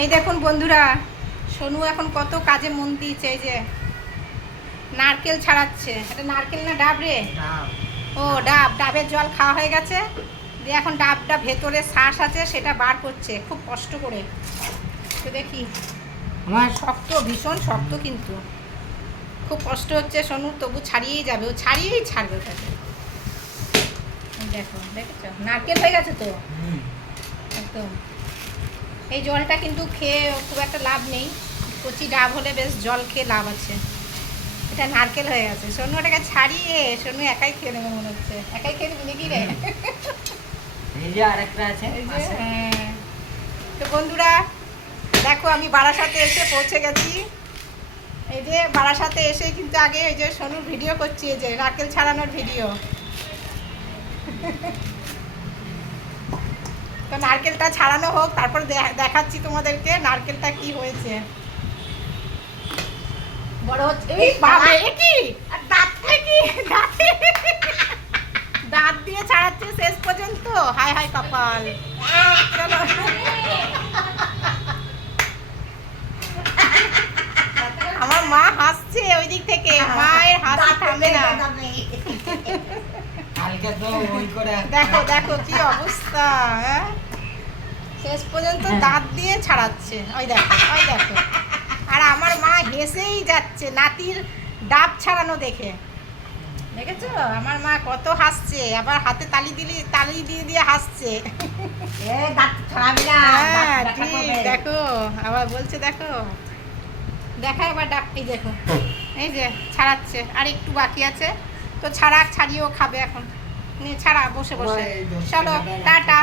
এই দেখুন বন্ধুরা, সোনু এখন কত কাজে মন দিয়েছে। এই যে নারকেল ছাড়াচ্ছে। এটা নারকেল না ডাব রে? ও ডাব। ডাবের জল খাওয়া হয়ে গেছে, দিয়ে এখন ডাবটা ভেতরে শ্বাস আছে সেটা বার করছে খুব কষ্ট করে। তো দেখি, আমার শক্ত, ভীষণ শক্ত, কিন্তু খুব কষ্ট হচ্ছে সোনু, তবু ছাড়িয়েই যাবে, ও ছাড়িয়েই ছাড়বে ওটাকে। দেখো, দেখেছো নারকেল হয়ে গেছে তো একদম। এই জলটা কিন্তু খেয়ে খুব একটা লাভ নেই, কচি ডাব হলে বেশ জল খেয়ে লাভ আছে। এটা নারকেল হয়ে গেছে, সোনু ওটাকে ছাড়িয়ে সোনু একাই খেয়ে নেবে মনে হচ্ছে। একাই খেয়ে নেবে নাকি রে? এই যে আরেকটা আছে। হ্যাঁ। তো বন্ধুরা দেখো, আমি বারাসাতে এসে পৌঁছে গেছি। এই যে বারাসাতে এসে কিন্তু আগে এই যে সোনুর ভিডিও করছি, এই যে নারকেল ছাড়ানোর ভিডিও। তো নারকেলটা ছাড়ানো হোক, তারপর দেখাচ্ছি তোমাদেরকে নারকেলটা কি হয়েছে। বড় হচ্ছে। এই বাবা, এ কি দাঁত থেকে দাঁত দিয়ে ছাড়াচ্ছে শেষ পর্যন্ত। হায় হায় কপাল। চলো। আমার মা হাসছে ওই দিক থেকে, মায়ের হাসি থামে না। কালকে তো ওই করে দেখো দেখো কি অবস্থা। হ্যাঁ, শেষ পর্যন্ত দাঁত দিয়ে ছাড়াচ্ছে। ওই দেখো, ওই দেখো। আর আমার মা হেসেই যাচ্ছে নাতির ডাব ছাড়ানো দেখে। দেখেছো আমার মা কত হাসছে, আবার হাতে তালি দিয়ে দিয়ে হাসছে। হ্যাঁ ঠিক, দেখো আবার বলছে দেখো, দেখা এবার ডাব। এই দেখো, এই যে ছাড়াচ্ছে, আর একটু বাকি আছে। তো ছাড়িয়েও খাবে এখন। ছাড়া বসে বসে। চলো টাটা।